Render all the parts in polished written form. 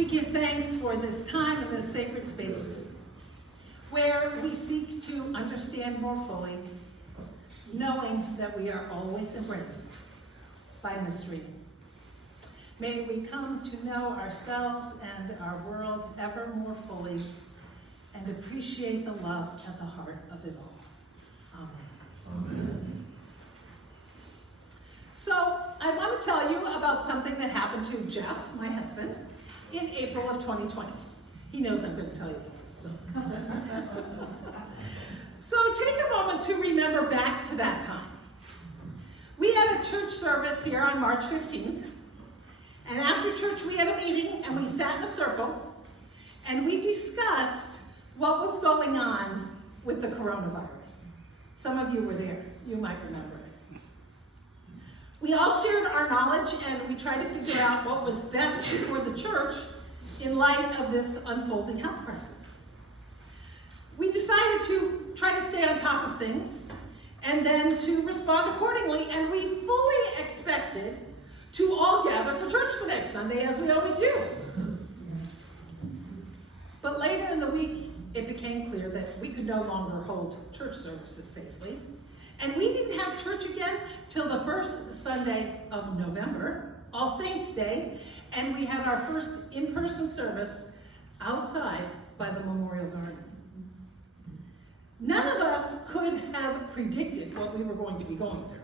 We give thanks for this time in this sacred space where we seek to understand more fully, knowing that we are always embraced by mystery. May we come to know ourselves and our world ever more fully and appreciate the love at the heart of it all. Amen. Amen. So I want to tell you about something that happened to Jeff, my husband, in April of 2020. He knows I'm going to tell you about this. So take a moment to remember back to that time. We had a church service here on March 15th, and after church we had a meeting and we sat in a circle and we discussed what was going on with the coronavirus. Some of you were there, you might remember it. We all shared our knowledge and we tried to figure out what was best for the church in light of this unfolding health crisis. We decided to try to stay on top of things and then to respond accordingly, and we fully expected to all gather for church the next Sunday, as we always do. But later in the week, it became clear that we could no longer hold church services safely, and we didn't have church again till the first Sunday of November, All Saints Day, and we had our first in-person service outside by the Memorial Garden. None of us could have predicted what we were going to be going through.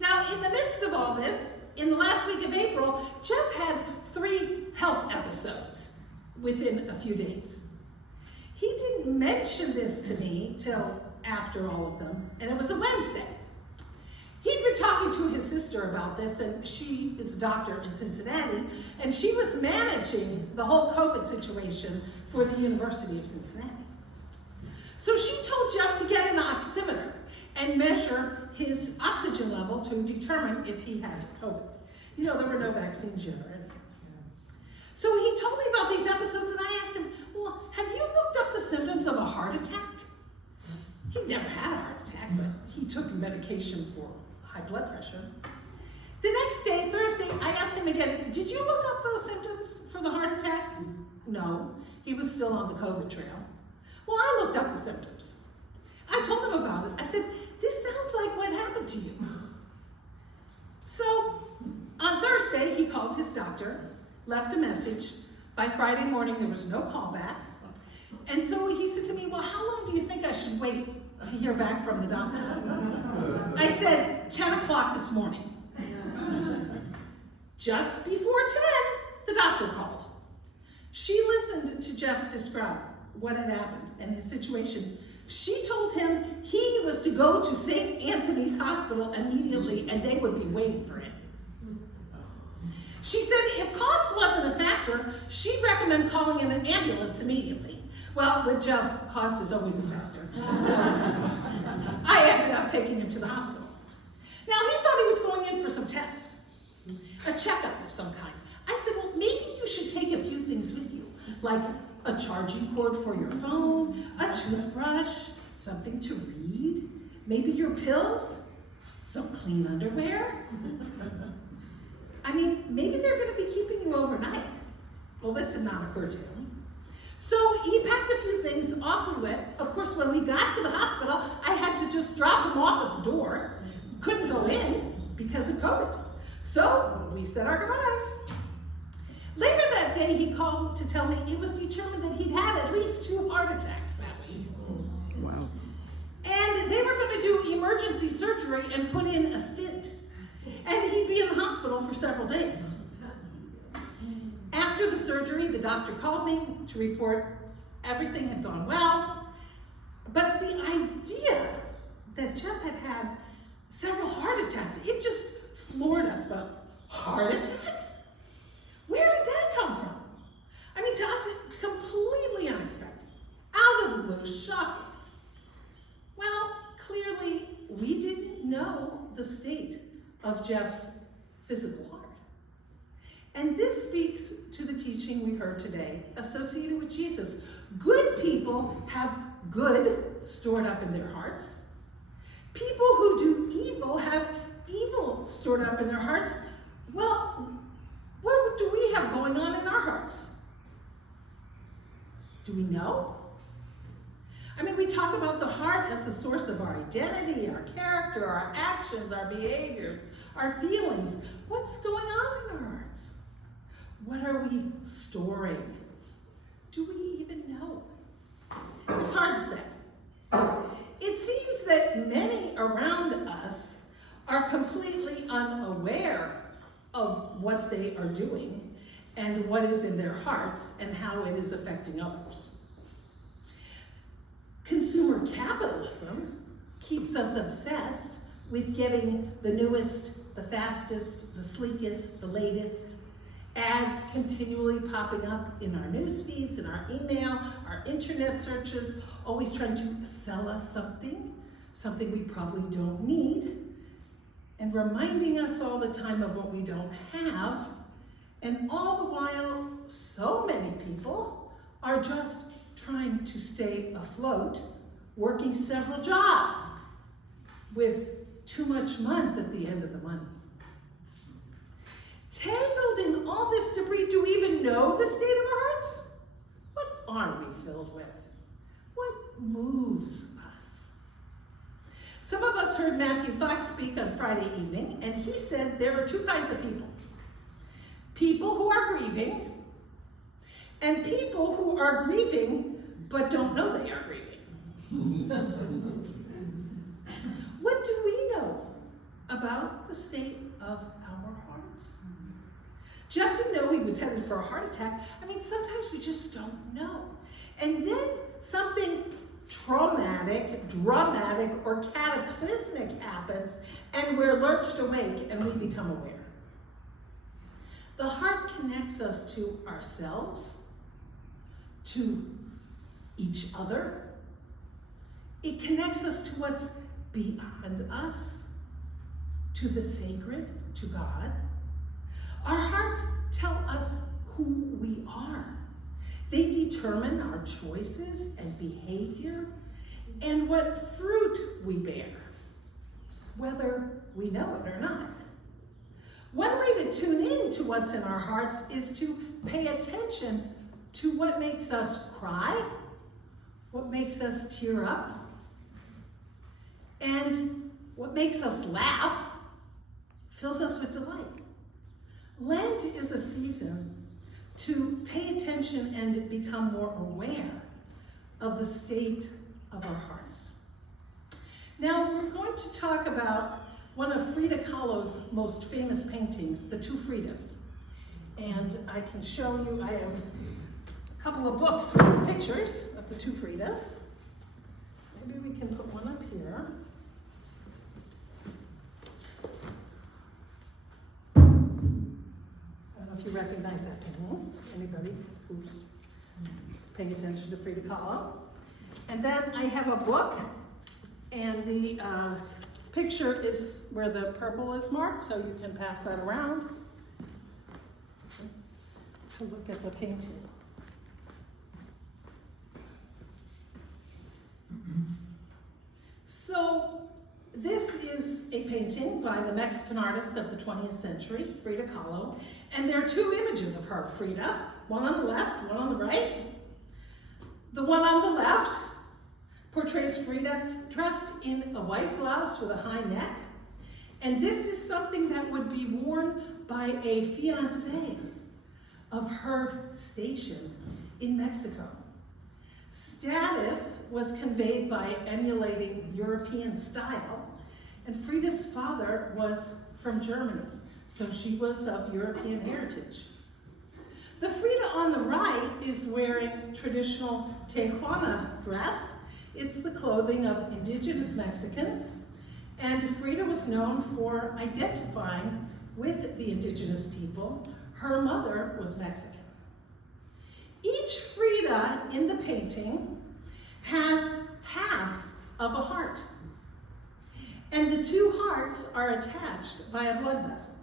Now, in the midst of all this, in the last week of April, Jeff had 3 health episodes within a few days. He didn't mention this to me till after all of them, and it was a Wednesday. He'd been talking to his sister about this, and she is a doctor in Cincinnati, and she was managing the whole COVID situation for the University of Cincinnati. So she told Jeff to get an oximeter and measure his oxygen level to determine if he had COVID. You know, there were no vaccines yet or anything. So he told me about these episodes, and I asked him, well, have you looked up the symptoms of a heart attack? He'd never had a heart attack, but he took medication for high blood pressure. The next day, Thursday, I asked him again, did you look up those symptoms for the heart attack? No, he was still on the COVID trail. Well, I looked up the symptoms. I told him about it. I said, this sounds like what happened to you. So on Thursday, he called his doctor, left a message. By Friday morning, there was no call back. And so he said to me, well, how long do you think I should wait to hear back from the doctor? I said, 10 o'clock this morning. Just before 10, the doctor called. She listened to Jeff describe what had happened and his situation. She told him he was to go to St. Anthony's Hospital immediately and they would be waiting for him. She said if cost wasn't a factor, she'd recommend calling in an ambulance immediately. Well, with Jeff, cost is always a factor. So I ended up taking him to the hospital. Now, he thought he was going in for some tests, a checkup of some kind. I said, well, maybe you should take a few things with you, like a charging cord for your phone, a toothbrush, something to read, maybe your pills, some clean underwear. I mean, maybe they're going to be keeping you overnight. Well, this did not occur to him. So he packed a few things, off we went. Of course, when we got to the hospital, I had to just drop him off at the door. Couldn't go in because of COVID. So we said our goodbyes. Later that day, he called to tell me it was determined that he'd had at least 2 heart attacks that week. Wow. And they were going to do emergency surgery and put in a stent. And he'd be in the hospital for several days. After the surgery, the doctor called me to report everything had gone well. But the idea that Jeff had had several heart attacks, it just floored us both. Heart attacks? Where did that come from? I mean, to us, it's completely unexpected. Out of the blue, shocking. Well, clearly, we didn't know the state of Jeff's physical heart. And this speaks to the teaching we heard today associated with Jesus. Good people have good stored up in their hearts. People who do evil have evil stored up in their hearts. Well, what do we have going on in our hearts? Do we know? I mean, we talk about the heart as the source of our identity, our character, our actions, our behaviors, our feelings. What's going on in our hearts? What are we storing? Do we even know? It's hard to say. It seems that many around us are completely unaware of what they are doing and what is in their hearts and how it is affecting others. Consumer capitalism keeps us obsessed with getting the newest, the fastest, the sleekest, the latest. Ads continually popping up in our news feeds, in our email, our internet searches, always trying to sell us something we probably don't need, and reminding us all the time of what we don't have. And all the while, so many people are just trying to stay afloat, working several jobs with too much month at the end of the money. Tangled in all this debris, do we even know the state of our hearts? What are we filled with? What moves us? Some of us heard Matthew Fox speak on Friday evening, and he said there are two kinds of people. People who are grieving, and people who are grieving but don't know they are grieving. What do we know about the state of our hearts? Jeff didn't know he was headed for a heart attack. I mean, sometimes we just don't know. And then something traumatic, dramatic, or cataclysmic happens, and we're lurched awake and we become aware. The heart connects us to ourselves, to each other. It connects us to what's beyond us, to the sacred, to God. Our hearts tell us who we are. They determine our choices and behavior and what fruit we bear, whether we know it or not. One way to tune in to what's in our hearts is to pay attention to what makes us cry, what makes us tear up, and what makes us laugh, fills us with delight. Lent is a season to pay attention and become more aware of the state of our hearts. Now, we're going to talk about one of Frida Kahlo's most famous paintings, The Two Fridas. And I can show you, I have a couple of books with pictures of the two Fridas. Maybe we can put one up here. I don't know if you recognize that painting. Anybody who's paying attention to Frida Kahlo. And then I have a book, and the picture is where the purple is marked, so you can pass that around to look at the painting. So this is a painting by the Mexican artist of the 20th century, Frida Kahlo, and there are two images of her, Frida, one on the left, one on the right. The one on the left portrays Frida dressed in a white blouse with a high neck, and this is something that would be worn by a fiancé of her station in Mexico. Status was conveyed by emulating European style, and Frida's father was from Germany, so she was of European heritage. The Frida on the right is wearing traditional Tijuana dress. It's the clothing of indigenous Mexicans, and Frida was known for identifying with the indigenous people. Her mother was Mexican. Each Frida in the painting has half of a heart, and the two hearts are attached by a blood vessel.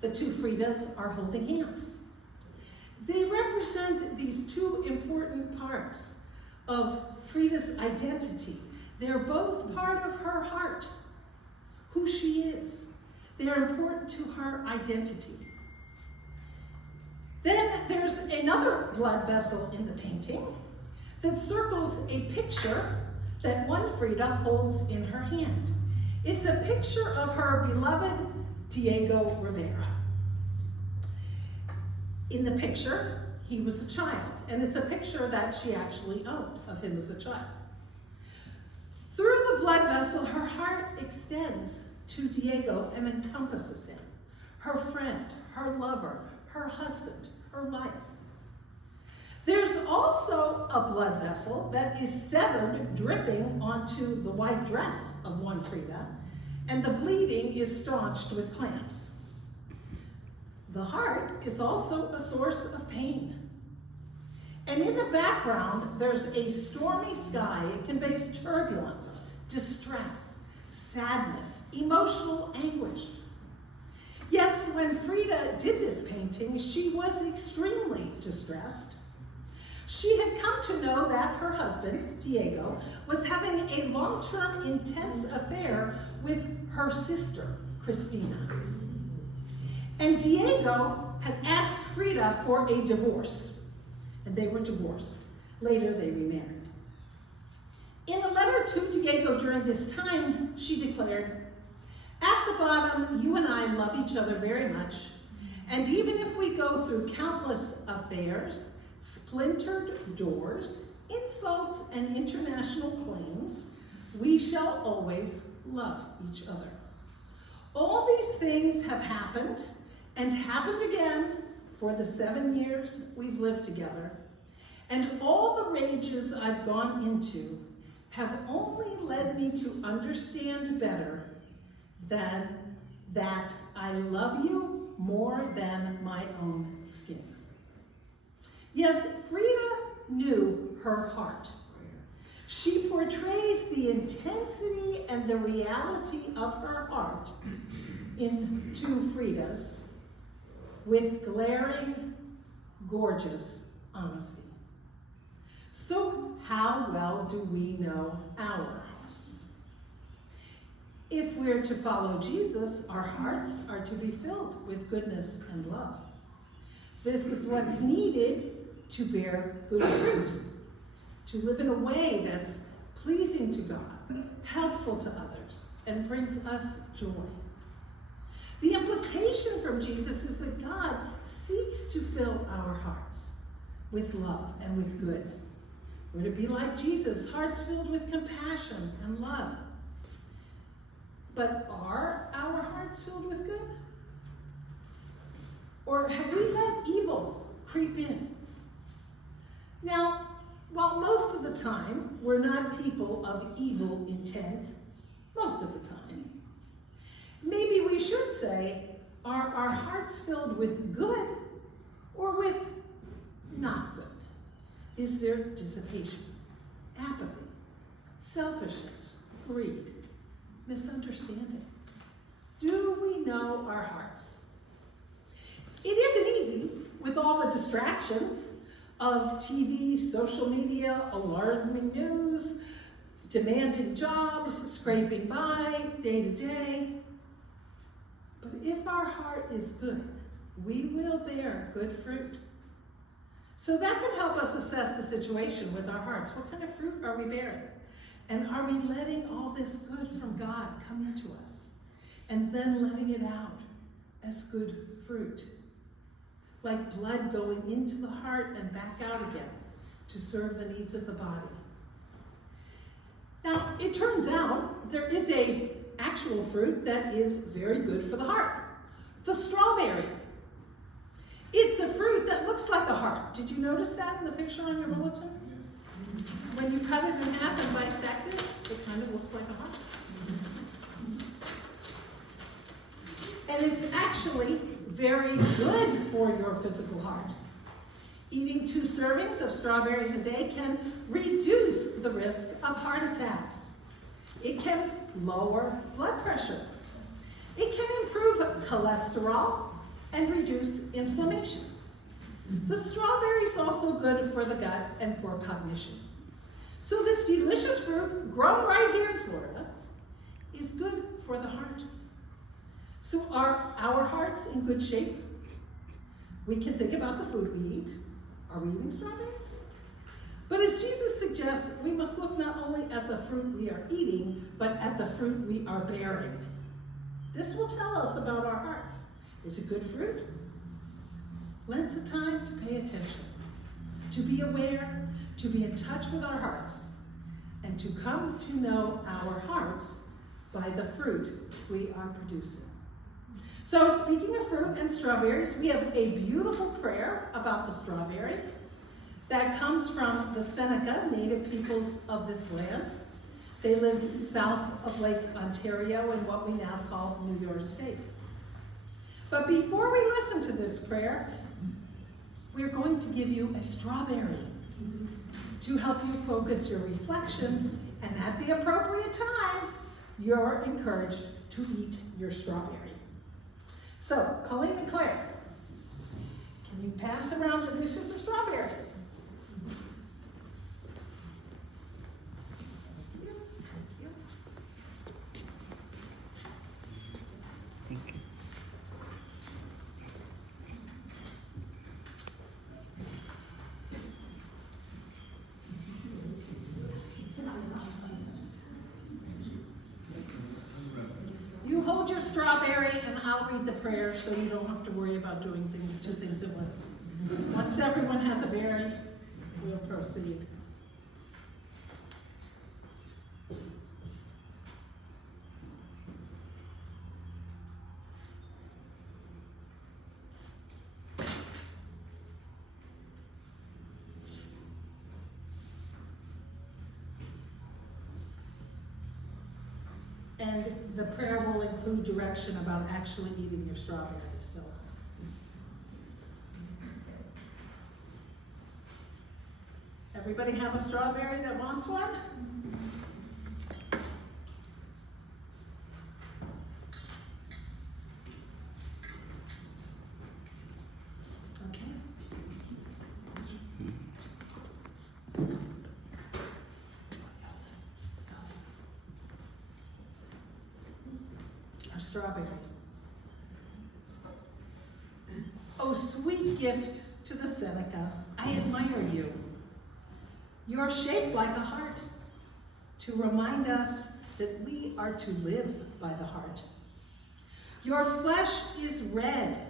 The two Fridas are holding hands. They represent these two important parts of Frida's identity. They're both part of her heart, who she is. They're important to her identity. Then there's there's another blood vessel in the painting that circles a picture that one Frida holds in her hand. It's a picture of her beloved Diego Rivera. In the picture, he was a child, and it's a picture that she actually owned of him as a child. Through the blood vessel, her heart extends to Diego and encompasses him, her friend, her lover, her husband, her life. There's also a blood vessel that is severed, dripping onto the white dress of one Frida, and the bleeding is staunched with clamps. The heart is also a source of pain. And in the background, there's a stormy sky. It conveys turbulence, distress, sadness, emotional anguish. Yes, when Frida did this painting, she was extremely distressed. She had come to know that her husband, Diego, was having a long-term intense affair with her sister, Christina. And Diego had asked Frida for a divorce, and they were divorced. Later, they remarried. In a letter to Diego during this time, she declared, "At the bottom, you and I love each other very much, and even if we go through countless affairs, splintered doors, insults, and international claims, we shall always love each other. All these things have happened and happened again for the 7 years we've lived together, and all the rages I've gone into have only led me to understand better than that I love you more than my own skin." Yes, Frida knew her heart. She portrays the intensity and the reality of her heart in two Fridas with glaring, gorgeous honesty. So how well do we know our hearts? If we're to follow Jesus, our hearts are to be filled with goodness and love. This is what's needed to bear good fruit, to live in a way that's pleasing to God, helpful to others, and brings us joy. The implication from Jesus is that God seeks to fill our hearts with love and with good. We're to be like Jesus, hearts filled with compassion and love. But are our hearts filled with good? Or have we let evil creep in? Now, while most of the time we're not people of evil intent, most of the time, maybe we should say, are our hearts filled with good or with not good? Is there dissipation, apathy, selfishness, greed, misunderstanding? Do we know our hearts? It isn't easy with all the distractions of TV, social media, alarming news, demanding jobs, scraping by day to day. But if our heart is good, we will bear good fruit. So that can help us assess the situation with our hearts. What kind of fruit are we bearing? And are we letting all this good from God come into us and then letting it out as good fruit? Like blood going into the heart and back out again to serve the needs of the body. Now, it turns out there is an actual fruit that is very good for the heart. The strawberry. It's a fruit that looks like a heart. Did you notice that in the picture on your bulletin? When you cut it in half and bisect it, it kind of looks like a heart. And it's actually very good for your physical heart. Eating 2 servings of strawberries a day can reduce the risk of heart attacks. It can lower blood pressure. It can improve cholesterol and reduce inflammation. The strawberry is also good for the gut and for cognition. So this delicious fruit, grown right here in Florida, is good for the heart. So are our hearts in good shape? We can think about the food we eat. Are we eating strawberries? But as Jesus suggests, we must look not only at the fruit we are eating, but at the fruit we are bearing. This will tell us about our hearts. Is it good fruit? Lent's a time to pay attention, to be aware, to be in touch with our hearts, and to come to know our hearts by the fruit we are producing. So speaking of fruit and strawberries, we have a beautiful prayer about the strawberry that comes from the Seneca, native peoples of this land. They lived south of Lake Ontario in what we now call New York State. But before we listen to this prayer, we're going to give you a strawberry to help you focus your reflection, and at the appropriate time, you're encouraged to eat your strawberry. So, Colleen and Claire, can you pass around the dishes of strawberries? You hold your strawberry and I'll read the prayer so you don't have to worry about doing two things at once. Once everyone has a berry, we'll proceed. And the prayer will include direction about actually eating your strawberries. So, everybody have a strawberry that wants one? Okay. Strawberry. Oh, sweet gift to the Seneca, I admire you. You're shaped like a heart to remind us that we are to live by the heart. Your flesh is red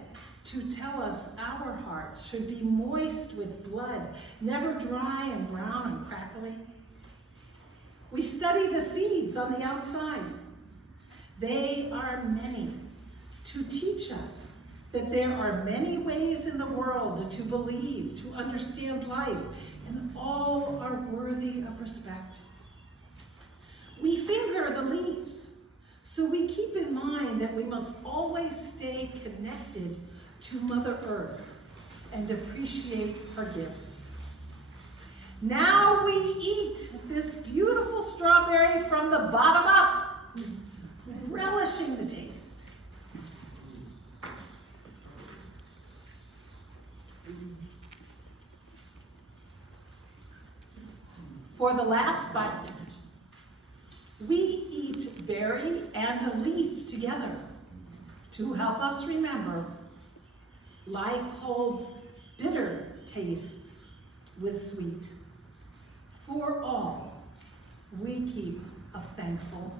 to tell us our hearts should be moist with blood, never dry and brown and crackly. We study the seeds on the outside. They are many to teach us that there are many ways in the world to believe, to understand life, and all are worthy of respect. We finger the leaves, so we keep in mind that we must always stay connected to Mother Earth and appreciate her gifts. Now we eat this beautiful strawberry from the bottom up, relishing the taste. For the last bite, we eat berry and a leaf together to help us remember life holds bitter tastes with sweet. For all, we keep a thankful